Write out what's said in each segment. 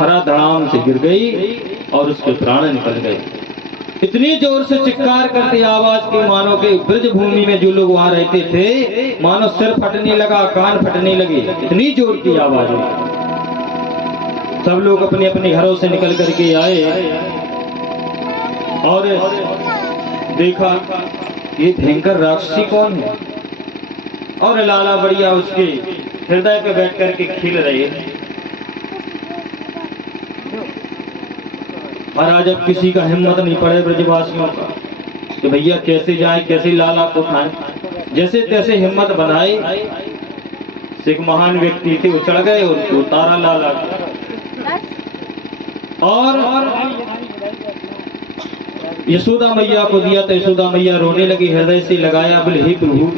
धड़ाम से गिर गई और उसके प्राण निकल गए। इतनी जोर से चित्कार करती आवाज की मानो के ब्रज भूमि में जो लोग वहां रहते थे मानो सिर फटने लगा, कान फटने लगे, इतनी जोर की आवाज हुई। सब लोग अपने अपने घरों से निकल करके आए और देखा ये भयंकर राक्षसी कौन है। और लाला बढ़िया उसके हृदय पे बैठ करके खिल रहे हैं। महाराज अब किसी का हिम्मत नहीं पड़े ब्रजवासियों का कि भैया कैसे जाए, कैसे लाला को खाएं। जैसे तैसे हिम्मत बनाए, एक महान व्यक्ति थे, वो चढ़ गए और उतारा लाला और यशोदा मैया को दिया तो यशोदा मैया रोने लगी, हृदय से लगाया, बोले हे प्रभु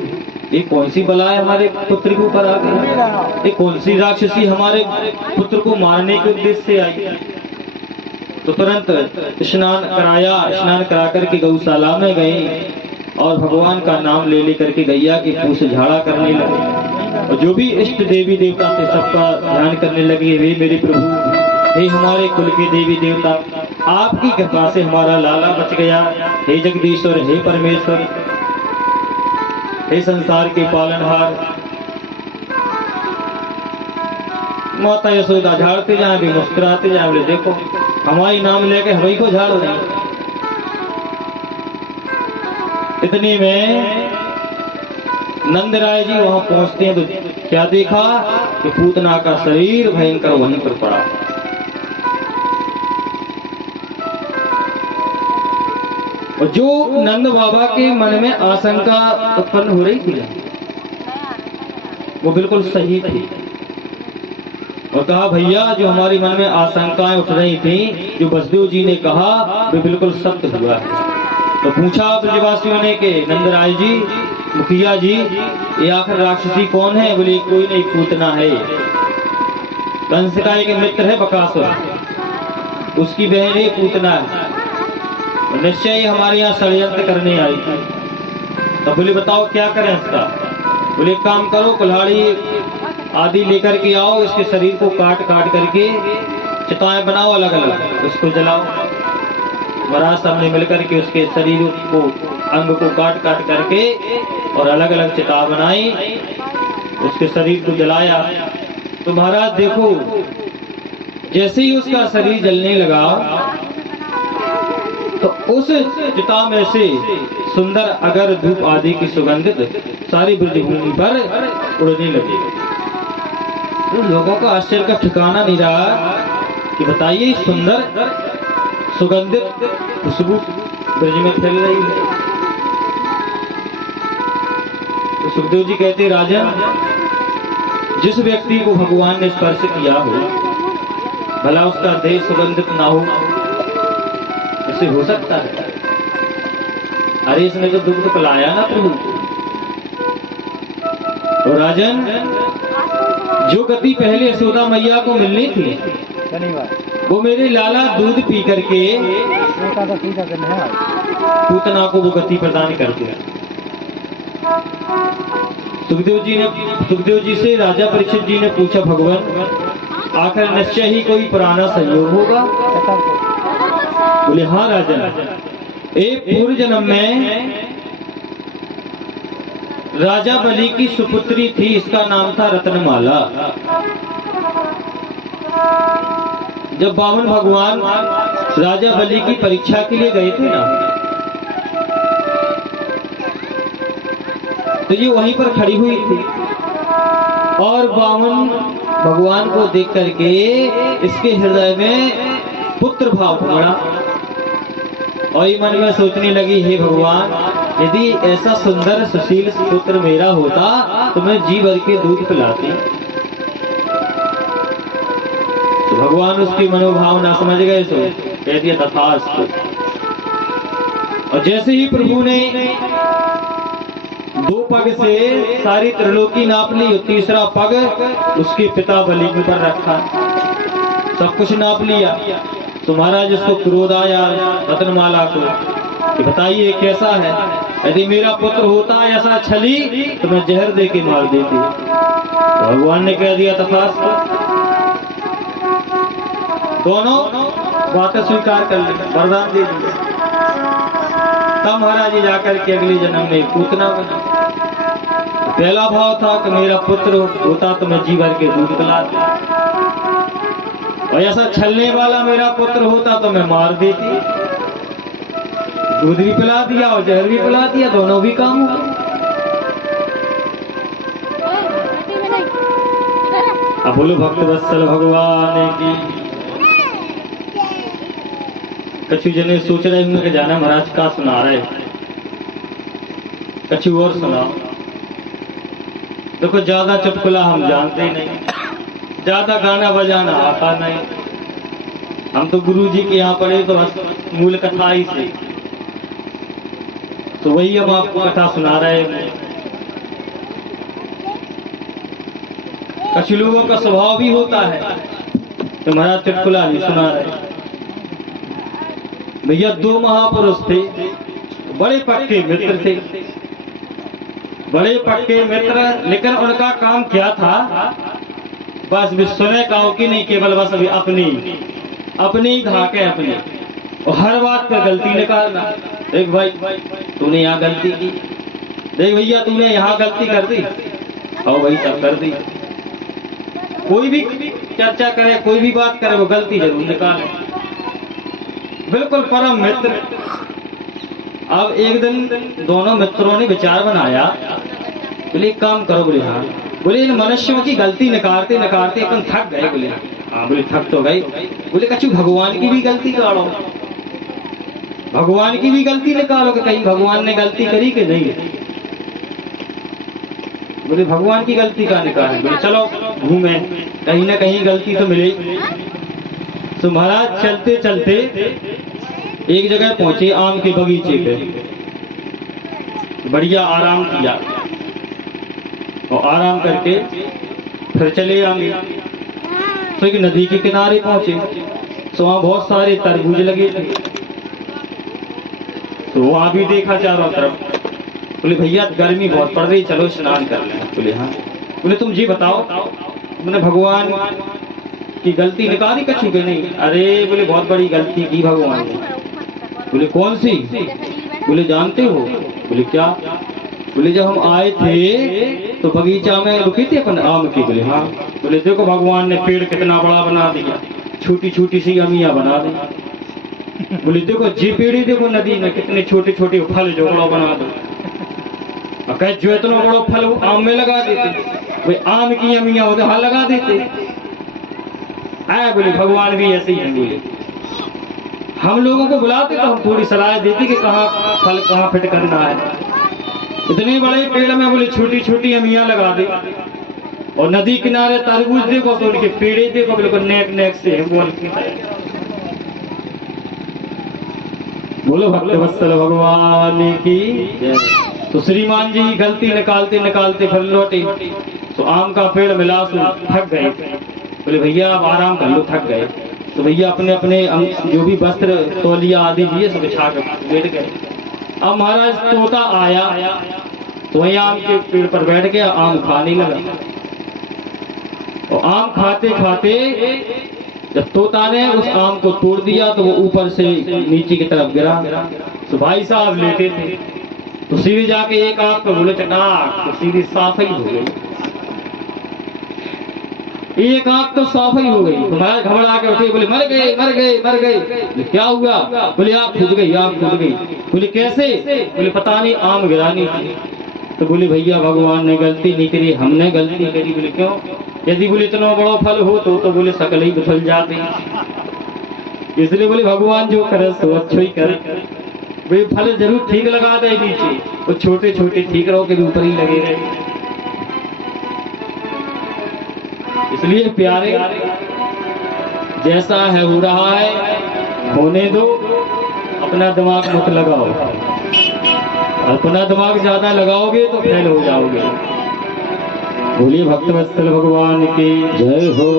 ये कौन सी बलाय हमारे पुत्र के ऊपर आ गई, ये कौन सी राक्षसी हमारे पुत्र को मारने के उद्देश्य से आई। तो तुरंत स्नान कराया, स्नान करा करके गौशाला में गए और भगवान का नाम ले लेकर के गैया की पूछ झाड़ा करने लगे और जो भी इष्ट देवी देवता थे सबका ध्यान करने लगे। हे मेरे प्रभु, हे हमारे कुल के देवी देवता, आपकी कृपा से हमारा लाला बच गया। हे जगदीश्वर, हे परमेश्वर, हे संसार के पालनहार। माता यशोदा झाड़ते जाए, भी मुस्कुराते जाए, बोले देखो हमारी नाम लेके हमें को झाड़ो नहीं। इतने में नंद राय जी वहां पहुंचते हैं तो क्या देखा कि पूतना का शरीर भयंकर वहीं पर पड़ा। और जो नंद बाबा के मन में आशंका उत्पन्न हो रही थी वो बिल्कुल सही थी। और कहा भैया जो हमारी मन में आशंकाएं उठ रही थी, जो बसदेव जी ने कहा वो बिल्कुल सत्य हुआ है। तो पूछा ब्रजवासियों ने कि नंदराय जी, मुखिया जी, ये आखिर राक्षसी कौन है। बोले कोई नहीं, पूतना है, कंस का एक मित्र है बकासुर, उसकी बहन है पूतना है, निश्चय ही हमारे यहाँ षड्यंत्र करने आई थी। तो बोले बताओ क्या करें इसका। बोले काम करो, कुल्हाड़ी आदि लेकर के आओ, इसके शरीर को काट काट करके चिताएं बनाओ अलग अलग, उसको जलाओ। महाराज सबने मिलकर के उसके शरीर को, अंग को काट काट करके और अलग अलग चिता बनाई, उसके शरीर को जलाया। तो महाराज देखो जैसे ही उसका शरीर जलने लगा तो उस चिता में से सुंदर अगर धूप आदि की सुगंधित सारी ब्रजभूमि पर उड़ने लगी। तो लोगों का आश्चर्य का ठिकाना नहीं रहा कि बताइए सुंदर सुगंधित खुशबू ब्रज में फैल रही है। तो सुखदेव जी कहते राजन, जिस व्यक्ति को भगवान ने स्पर्श किया हो भला उसका देह सुगंधित ना हो, ऐसे हो सकता है। अरे इसने तो दुग्ध पिलाया ना प्रभु। तो राजन, जो गति पहले यशोदा मैया को मिलनी थी वो मेरे लाला दूध पी करके पूतना को वो गति प्रदान कर दिया। सुखदेव जी से राजा परीक्षित जी ने पूछा भगवान आखिर निश्चय ही कोई पुराना संयोग होगा। बोले हाँ राजन, एक पूर्व जन्म में राजा बलि की सुपुत्री थी, इसका नाम था रत्नमाला। जब बामन भगवान राजा बलि की परीक्षा के लिए गए थे ना, तो ये वहीं पर खड़ी हुई थी और बामन भगवान को देख करके इसके हृदय में पुत्र भाव बढ़ा और ये मन में सोचने लगी हे भगवान, यदि ऐसा सुंदर सुशील पुत्र मेरा होता तो मैं जी भर के दूध पिलाती। तो भगवान उसकी मनोभावना समझ गए, सो कह दिया तथास्तु। और जैसे ही प्रभु ने दो पग से सारी त्रिलोकी नाप ली, तीसरा पग उसके पिता बलि पर रखा, सब कुछ नाप लिया। तो महाराज इसको क्रोध आया रत्नमाला को कि बताइए कैसा है, यदि मेरा पुत्र होता ऐसा छली तो मैं जहर दे के मार देती। तो भगवान ने कह दिया तथास्तु। दोनों बातें स्वीकार कर ली, वरदान दे दिया। तब महाराज जी जाकर के अगले जन्म में पूतना बना। पहला भाव था कि मेरा पुत्र होता तो मैं जी भर के दूध पिलाता, और ऐसा छलने वाला मेरा पुत्र होता तो मैं मार देती। दूध भी पिला दिया और जहर भी पिला दिया, दोनों भी काम हो गए। अब बोलो भक्त वत्सल भगवान की। कछु जने सोच रहे होंगे कि जाना महाराज का सुना रहे, कछु और सुनाओ। देखो ज्यादा चुटकुला हम जानते नहीं, ज्यादा गाना बजाना आता नहीं, हम तो गुरु जी के यहाँ पढ़े तो बस मूल कथा ही से, तो वही अब आपको कथा सुना रहे हैं। कुछ लोगों का स्वभाव भी होता है तो महाराज चुटकुला नहीं सुना रहे। भैया दो महापुरुष थे, बड़े पक्के मित्र थे, बड़े पक्के मित्र, लेकिन उनका काम क्या था, बस विश्व का की नहीं, केवल बस अभी अपनी धाके अपनी, और हर बात पर गलती निकालना। देख भाई तूने यहाँ गलती की, देख भैया तूने यहाँ गलती कर दी, और भाई सब कर दी। कोई भी चर्चा करे, कोई भी बात करे, वो गलती जरूर निकाले। बिल्कुल परम मित्र। अब एक दिन दोनों मित्रों ने विचार बनाया, बोले एक काम करो, बोले हाँ, बोले इन मनुष्यों की गलती निकालते निकालते अपन थक गए। बोले हाँ, बोले थक तो गए। बोले कछु भगवान की भी गलती निकालो, भगवान की भी गलती निकालो कि कहीं भगवान ने गलती करी कि नहीं। बोले भगवान की गलती का निकाले। बोले चलो घूमे, कहीं ना कहीं गलती तो मिले। तो महाराज चलते चलते एक जगह पहुंचे, आम के बगीचे पे, बढ़िया आराम किया, और आराम करके फिर चले आगे। तो एक नदी के किनारे पहुंचे, तो वहां बहुत सारे तरबूज लगे थे, तो वहां भी देखा चारों तरफ। बोले भैया गर्मी बहुत पड़ रही, चलो स्नान कर लें। बोले हाँ। बोले तुम जी बताओ, तुमने भगवान की गलती निकाली कछु के नहीं? अरे बोले बहुत बड़ी गलती की भगवान ने। बोले कौन सी? बोले जानते हो? बोले क्या? बोले जब हम आए थे तो बगीचा में रुके थे अपन आम की। बोले हाँ। बोले देखो भगवान ने पेड़ कितना बड़ा बना दिया, छोटी छोटी सी अमियां बना दी। बोले देखो जी पेड़ी, देखो नदी में कितने छोटे छोटे फल जो बड़ा बना दो, कह जो इतना बड़ा फल वो आम में लगा देते, वे आम की अमियां होते हाँ लगा देते। आए बोले भगवान भी ऐसे ही है। बोले हम लोगों को बुलाते तो हम थोड़ी सलाह देती कि कहाँ फल कहाँ फिट करना है। इतने बड़े पेड़ में बोले छोटी छोटी अमियां लगा दे, और नदी किनारे तरबूज देखो तो उनके पेड़े देखो बिल्कुल नेक नेक से बोलो भक्त वत्सल भगवान की। तो श्रीमान जी गलती निकालते निकालते फिर लौटे, तो आम का पेड़ मिला तो थक गए। बोले भैया अब आराम कर लो, थक गए। तो भैया अपने अपने जो भी वस्त्र तौलिया आदि लिए सब बिछा कर बैठ गए। अब महाराज तोता आया तो वही आम के पेड़ पर बैठ गया, आम खाने लगा। और आम खाते खाते जब तोता ने उस आम को तोड़ दिया तो वो ऊपर से नीचे की तरफ गिरा। तो भाई साहब लेटे थे, तो सीधे जाके एक आंख पे बोले चटाक, तो सीधी साफ ही हो गई, एक आंख तो साफ ही हो गई। तो महाराज घबरा के उठे, बोले मर गए मर गए मर गए। क्या हुआ? बोले आंख फूट गई, आंख फूट गई। बोले कैसे? बोले पता नहीं, आम गिरानी थी। तो बोले भैया भगवान ने गलती नहीं करी, हमने गलती करी। बोले क्यों? यदि बोले इतना बड़ा फल हो तो बोले सकल ही बिफल जाते, इसलिए बोले भगवान जो करे सो अच्छा ही करे। वे फल जरूर ठीक लगा दे नीचे, वो छोटे छोटे ठीक रहो के ऊपर ही लगे रहे। इसलिए प्यारे जैसा है हो रहा है, होने दो, अपना दिमाग मत लगाओ। अपना दिमाग ज्यादा लगाओगे तो फेल हो जाओगे। बोलिए भक्त वत्सल भगवान की जय हो।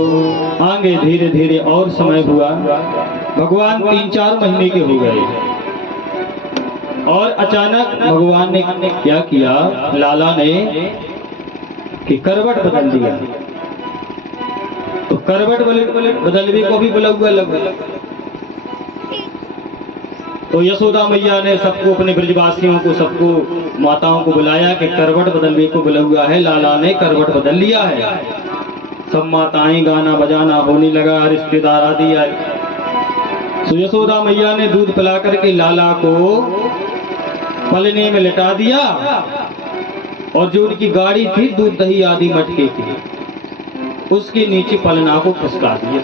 आगे धीरे धीरे और समय हुआ, भगवान 3-4 महीने के हो गए, और अचानक भगवान ने क्या किया, लाला ने कि करवट बदल दिया। तो करवट बदलवे को भी बुला हुआ लगा। तो यशोदा मैया ने सबको, अपने ब्रजवासियों को, सबको माताओं को बुलाया कि करवट बदलवे को बुला हुआ है, लाला ने करवट बदल लिया है। सब माताएं गाना बजाना होने लगा, रिश्तेदार आदि आए। तो यशोदा मैया ने दूध पिला करके लाला को पलने में लिटा दिया और जो उनकी गाड़ी थी दूध दही आदि मटके की, उसके नीचे पलना को खिसका दिया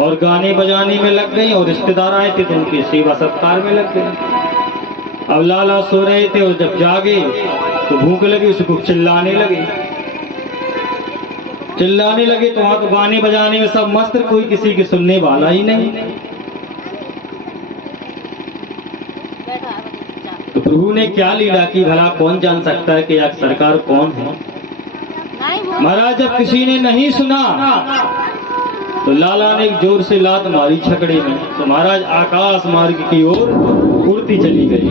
और गाने बजाने में लग गई। और रिश्तेदार आए थे तो उनके सेवा सत्कार में लग गए। अब लाला सो रहे थे और जब जागे तो भूख लगी, उसको चिल्लाने लगे। तो वहां तो गाने बजाने में सब मस्त, कोई किसी की सुनने वाला ही नहीं। तो प्रभु ने क्या लीला की भला कौन जान सकता है कि आज सरकार कौन है। महाराज जब किसी ने नहीं सुना तो लाला ने जोर से लात मारी छकड़े में, तो महाराज आकाश मार्ग की ओर उड़ती चली गई।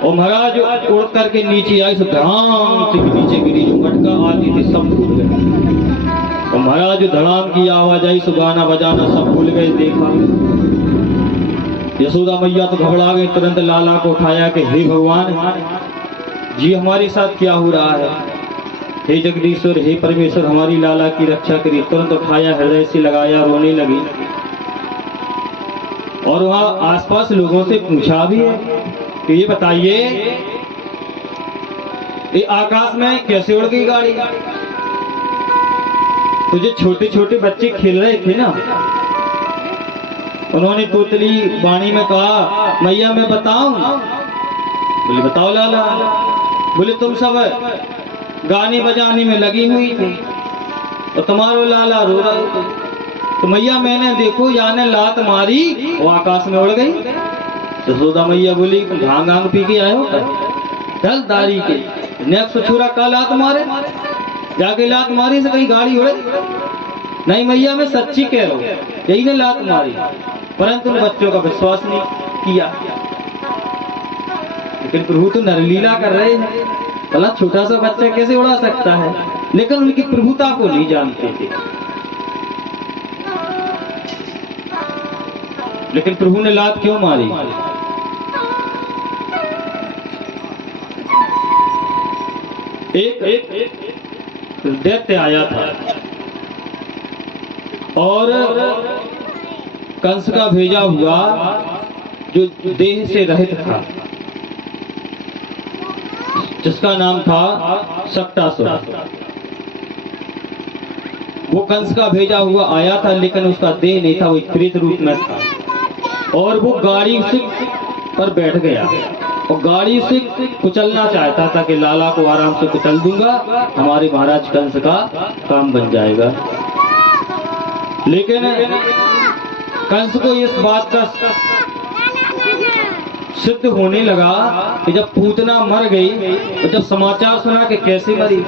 और महाराज उड़ करके नीचे आई तो धड़ाम से नीचे गिरी, जो मटका आती थी सब भूल गए। और महाराज धड़ाम की आवाज आई तो गाना बजाना सब भूल गए। देखा यशोदा मैया तो घबरा गई, तुरंत लाला को उठाया कि हे भगवान जी, हमारे साथ क्या हो रहा है। हे जगदीश्वर, हे परमेश्वर, हमारी लाला की रक्षा करिए। तुरंत उठाया, हृदय से लगाया, रोने लगी। और वहां आसपास लोगों से पूछा भी है कि ये बताइए, ये आकाश में कैसे उड़ गई गाड़ी। तो जो छोटे छोटे बच्चे खेल रहे थे ना, उन्होंने तोतली वाणी में कहा, मैया मैं बताऊं। बोले बताओ लाला। बोले तुम सब गाने बजाने में लगी हुई थी और तुम्हारो लाला रो रहे थे, तो मैया मैंने देखो याने लात मारी, वो आकाश में उड़ गई। यशोदा मैया बोली भांग आंग पी के आए हो, चल दारी के नेक्स्ट छुरा का लात मारे, जाके लात मारी से कहीं गाड़ी उड़े। नहीं मैया मैं सच्ची कह रहा हूँ, यही ने लात मारी। परंतु उन बच्चों का विश्वास नहीं किया। लेकिन प्रभु तो नरलीला कर रहे हैं, भला छोटा सा बच्चा कैसे उड़ा सकता है। लेकिन उनकी प्रभुता को नहीं जानते थे। लेकिन प्रभु ने लात क्यों मारी। एक दैत्य आया था और कंस का भेजा हुआ जो देह से रहित था, जिसका नाम था सक्टासुर। वो कंस का भेजा हुआ आया था, लेकिन उसका देह नहीं था, वो प्रेत रूप में था। और वो गाड़ी से पर बैठ गया और गाड़ी से कुचलना चाहता था कि लाला को आराम से कुचल दूंगा, हमारे महाराज कंस का काम बन जाएगा। लेकिन कंस को इस बात का सिद्ध होने लगा कि जब पूतना मर गई तो जब समाचार सुना कि कैसे मरी,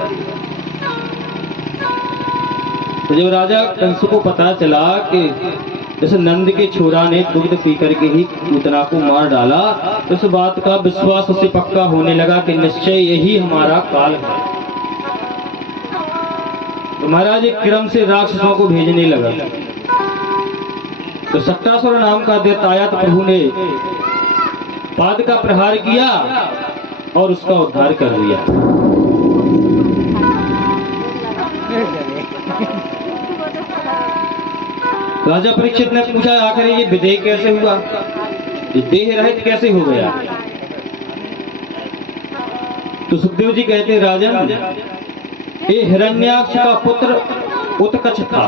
तो जब राजा कंस को पता चला कि जैसे नंद के छोरा ने दुग्ध पी करके ही पूतना को मार डाला, तो इस बात का विश्वास उसे पक्का होने लगा कि निश्चय यही हमारा काल है। तो महाराज एक क्रम से राक्षसों को भेजने लगा। तो सक्टासुर नाम का दैत्य आया, तो प्रभु ने पाद का प्रहार किया और उसका उद्धार कर दिया। राजा परीक्षित ने पूछा, आखिर ये विदेह कैसे हुआ, ये देह रहित कैसे हो गया। तो सुखदेव जी कहते, राजन ये हिरण्याक्ष का पुत्र उत्कच था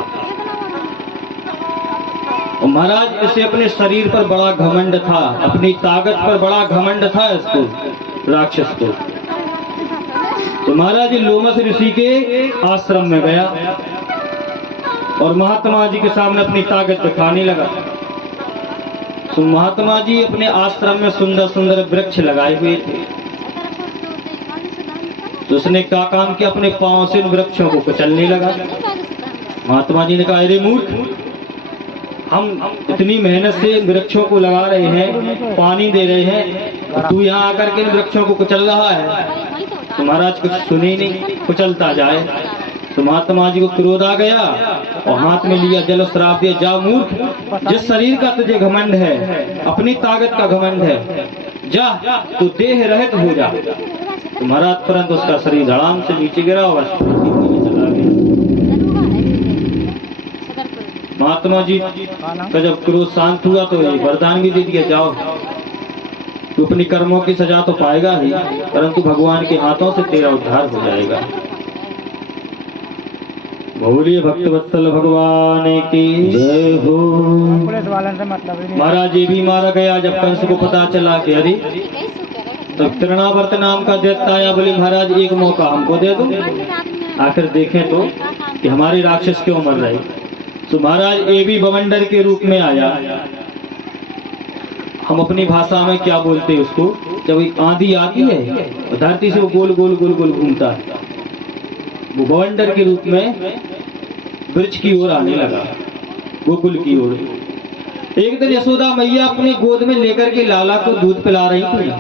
और महाराज इसे अपने शरीर पर बड़ा घमंड था, अपनी ताकत पर बड़ा घमंड था इसको, राक्षस को। तो महाराज लोमस ऋषि के आश्रम में गया और महात्मा जी के सामने अपनी ताकत दिखाने लगा। तो महात्मा जी अपने आश्रम में सुंदर सुंदर वृक्ष लगाए हुए थे। तो उसने क्या काम किया, अपने पांव से उन वृक्षों को कुचलने लगा। महात्मा जी ने कहा, अरे मूर्ख, हम इतनी मेहनत से वृक्षों को लगा रहे हैं, पानी दे रहे हैं, तू यहाँ आकर के इन वृक्षों को कुचल रहा है। तो महाराज कुछ सुने ही नहीं, कुचलता जाए। तो महात्मा जी को क्रोध आ गया और हाथ में लिया जल श्राप दिया, जा मूर्ख, जिस शरीर का तुझे घमंड है, अपनी ताकत का घमंड है, जा तू देह रहित हो जा। तो महाराज तुरंत उसका शरीर धड़ाम से नीचे गिरा और चला गया। महात्मा जी का जब क्रोध शांत हुआ तो वरदान भी दे दिया, जाओ तू अपनी कर्मों की सजा तो पाएगा ही, परंतु भगवान के हाथों से तेरा उद्धार हो जाएगा। बोलिए भक्तवत्सल भगवान की जय हो। महाराज ये भी मारा गया जब कंस को पता चला कि अरे तो तृणावर्त नाम का दैत्य आया, बोले महाराज एक मौका हमको दे दो, आखिर देखें तो कि हमारे राक्षस क्यों मर रहे। तो महाराज ये भी बवंडर के रूप में आया। हम अपनी भाषा में क्या बोलते हैं उसको, जब एक आंधी आती है धरती से वो गोल गोल गोल गोल घूमता है, वो बवंडर के रूप में वृक्ष की ओर आने लगा, गोकुल की ओर। एक दिन यशोदा मैया अपनी गोद में लेकर के लाला को दूध पिला रही थी,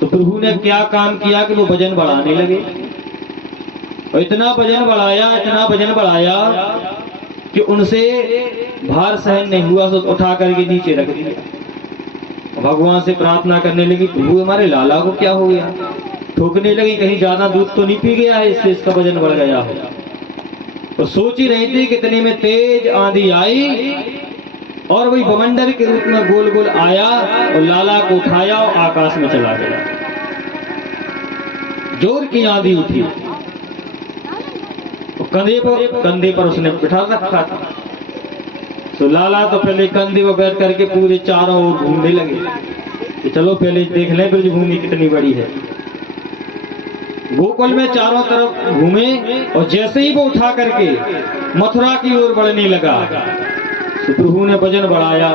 तो प्रभु ने क्या काम किया कि वो वजन बढ़ाने लगे, और इतना वजन बढ़ाया कि उनसे भार सहन नहीं हुआ, तो उठा करके नीचे रख दिया। भगवान से प्रार्थना करने लगी, प्रभु हमारे लाला को क्या हो गया। ठोकने लगी, कहीं ज्यादा दूध तो नहीं पी गया है, इससे इसका वजन बढ़ गया है। तो सोच ही रही थी, कितने में तेज आंधी आई और वही बवंडर के रूप में गोल गोल आया और लाला को उठाया और आकाश में चला गया। जोर की आंधी उठी तो कंधे पर उसने बिठा रखा था। तो लाला तो पहले कंधे पर बैठ करके पूरे चारों ओर घूमने लगे कि चलो पहले देख लें ब्रजभूमि कितनी बड़ी है। गोकुल में चारों तरफ घूमे और जैसे ही वो उठा करके मथुरा की ओर बढ़ने लगा तो प्रभु ने वजन बढ़ाया,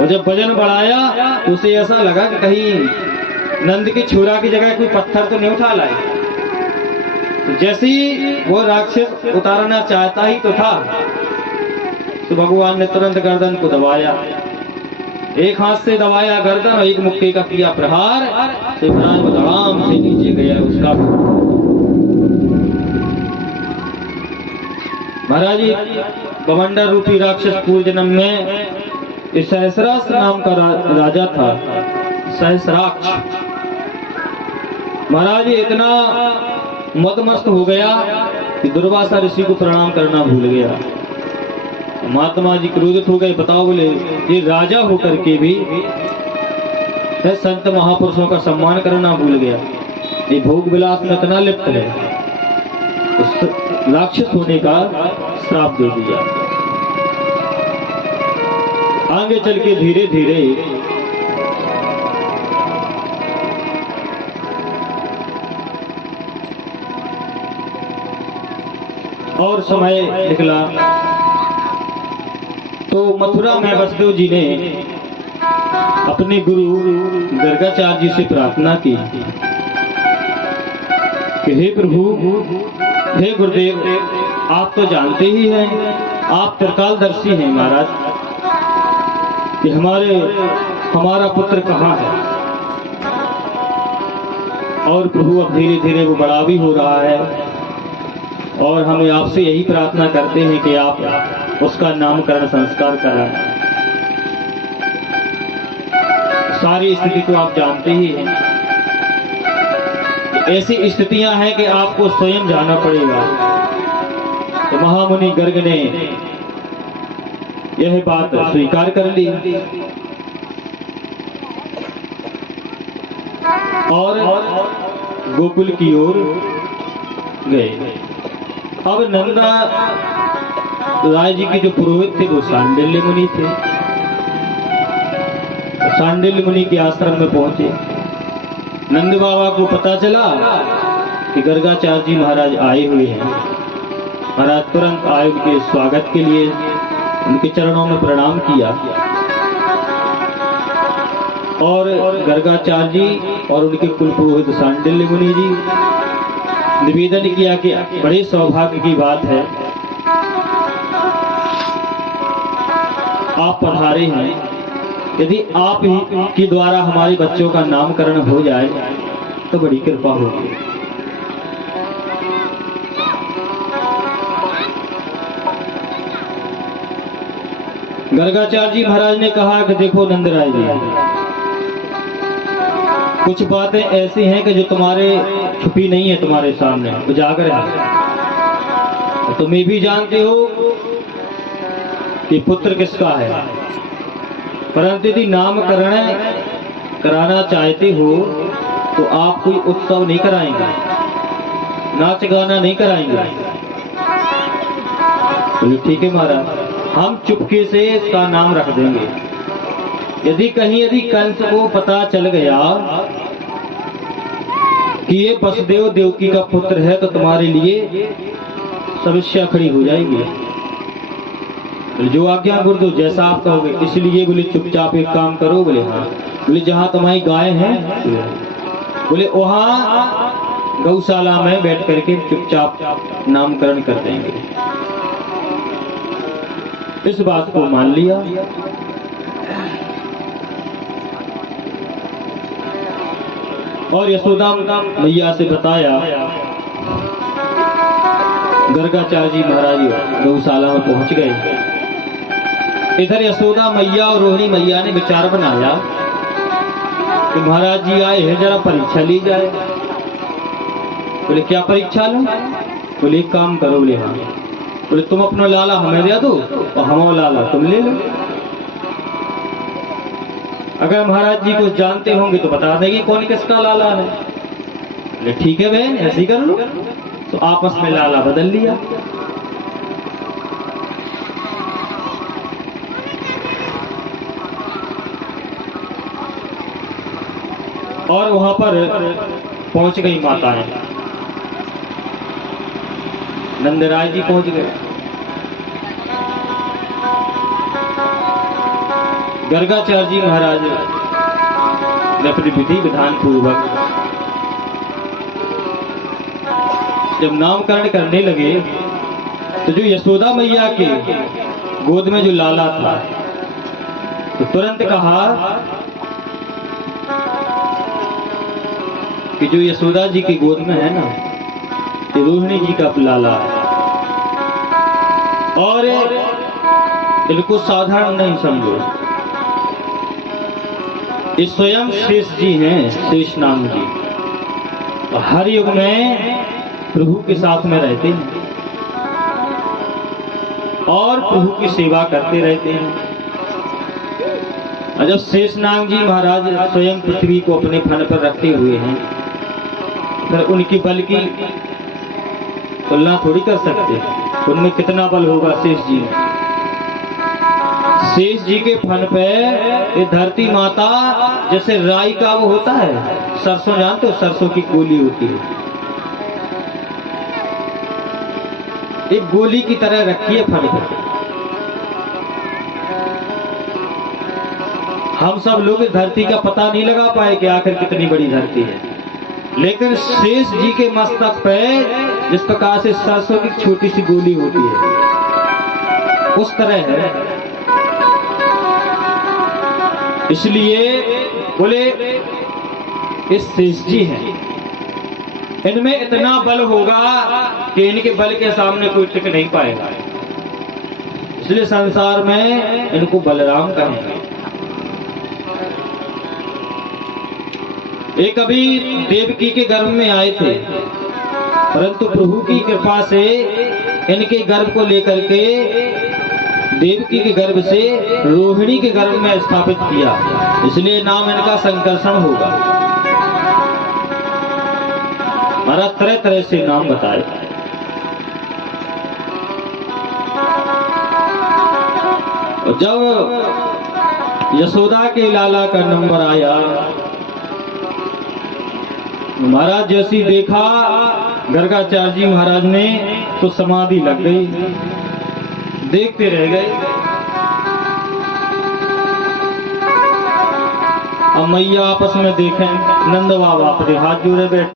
और जब वजन बढ़ाया तो उसे ऐसा लगा कि कहीं नंद की छुरा की जगह कोई पत्थर तो नहीं उठा लाए। तो जैसे ही वो राक्षस उतारना चाहता ही तो था, तो भगवान ने तुरंत गर्दन को दबाया, एक हाथ से दबाया गर्दन और एक मुक्के का किया प्रहार, तो महाराज आराम से नीचे गया उसका। महाराज बवंडर रूपी राक्षस पूर्व जन्म में इस सहस्राक्ष नाम का राजा था, सहस्राक्ष। महाराज इतना मदमस्त हो गया कि दुर्वासा ऋषि को प्रणाम करना भूल गया। महात्मा जी क्रोधित हो गए, बताओ बोले ये राजा होकर के भी संत महापुरुषों का सम्मान करना भूल गया, ये भोग विलास में इतना लिप्त है, राक्षस होने का श्राप दे दिया। आगे चल के धीरे धीरे और समय निकला तो मथुरा में वसुदेव जी ने अपने गुरु गर्गाचार्य जी से प्रार्थना की कि हे प्रभु, हे गुरुदेव, आप तो जानते ही हैं, आप त्रिकालदर्शी हैं महाराज, कि हमारा पुत्र कहाँ है। और प्रभु अब धीरे धीरे वो बड़ा भी हो रहा है और हम आपसे यही प्रार्थना करते हैं कि आप उसका नामकरण संस्कार कराएं। सारी स्थिति को आप जानते ही हैं, ऐसी स्थितियां हैं कि आपको स्वयं जाना पड़ेगा। तो महामुनि गर्ग ने यह बात स्वीकार कर ली और गोकुल की ओर गए। अब नंदा राय जी के जो पुरोहित थे वो सांडिल्य मुनि थे। सांडिल्य मुनि के आश्रम में पहुंचे। नंद बाबा को पता चला कि गर्गाचार्य जी महाराज आए हुए हैं। महाराज तुरंत आए, उनके स्वागत के लिए उनके चरणों में प्रणाम किया और गर्गाचार्य जी और उनके कुल पुरोहित सांडिल्य मुनि जी निवेदन किया कि बड़े सौभाग्य की बात है, आप पधारे हैं यदि आप ही के द्वारा हमारे बच्चों का नामकरण हो जाए तो बड़ी कृपा होगी। गर्गाचार्य जी महाराज ने कहा कि देखो नंदराय जी, कुछ बातें ऐसी हैं कि जो तुम्हारे छुपी नहीं है, तुम्हारे सामने उजागर है। तुम ये भी जानते हो कि पुत्र किसका है, परंतु यदि नामकरण कराना चाहते हो तो आप कोई उत्सव नहीं कराएंगे, नाच गाना नहीं कराएंगे। तो ठीक है महाराज, हम चुपके से इसका नाम रख देंगे। यदि कंस को पता चल गया कि ये वसुदेव देवकी का पुत्र है तो तुम्हारे लिए समस्या खड़ी हो जाएगी। जो आज्ञा गुरुदेव, जैसा आप कहोगे। इसलिए बोले चुपचाप एक काम करो। बोले हाँ। बोले जहां तुम्हारी गाय है, बोले वहां गौशाला में बैठ करके चुपचाप नामकरण कर देंगे। इस बात को मान लिया। और यशोदा मैया से बताया। गर्गाचार्य जी महाराज गौशाला में पहुंच गए। इधर यशोदा मैया और रोहिणी मैया ने विचार बनाया कि महाराज जी आए हैं, जरा परीक्षा ली जाए। बोले क्या परीक्षा लो? बोले एक काम करो। बोले हाँ। बोले तुम अपना लाला हमें दे दो और हम लाला तुम ले लो। अगर महाराज जी कुछ जानते होंगे तो बता देंगे कौन किसका लाला है। बोले ठीक है बहन, ऐसे ही कर लो। तो आपस में लाला बदल लिया। और वहां पर पहुंच गई माताएं। नंदराय जी पहुंच गए। गर्गाचार्य जी महाराज ने अपनी विधि विधान पूर्वक जब नामकरण करने लगे तो जो यशोदा मैया के गोद में जो लाला था तो तुरंत कहा कि जो यशोदा जी की गोद में है ना, ये रोहिणी जी का लाला है। और इनको साधारण नहीं समझो, ये स्वयं शेष जी हैं, शेष नाम जी। हर युग में प्रभु के साथ में रहते हैं और प्रभु की सेवा करते रहते हैं। जब शेषनाग जी महाराज स्वयं पृथ्वी को अपने फन पर रखते हुए हैं, फिर उनकी बल की तुलना थोड़ी कर सकते। उनमें कितना बल होगा शेष जी में। शेष जी के फन पे ये धरती माता जैसे राई का वो होता है, सरसों जानते हो, सरसों की गोली होती है, एक गोली की तरह रखी है फन पे। हम सब लोग इस धरती का पता नहीं लगा पाए कि आखिर कितनी बड़ी धरती है, लेकिन शेष जी के मस्तक पे जिस प्रकार से सरसों की छोटी सी गोली होती है उस तरह है। इसलिए बोले ये शेष जी हैं, इनमें इतना बल होगा कि इनके बल के सामने कोई टिक नहीं पाएगा। इसलिए संसार में इनको बलराम कहेंगे। एक अभी देवकी के गर्भ में आए थे, परंतु प्रभु की कृपा से इनके गर्भ को लेकर के देवकी के गर्भ से रोहिणी के गर्भ में स्थापित किया, इसलिए नाम इनका संकर्षण होगा। हमारा तरह तरह से नाम बताए। और जब यशोदा के लाला का नंबर आया, महाराज जैसी देखा गर्गाचार्य जी महाराज ने तो समाधि लग गई, देखते रह गए। अब मैया आपस में देखें, नंद बाबा अपने हाथ जोड़े बैठे।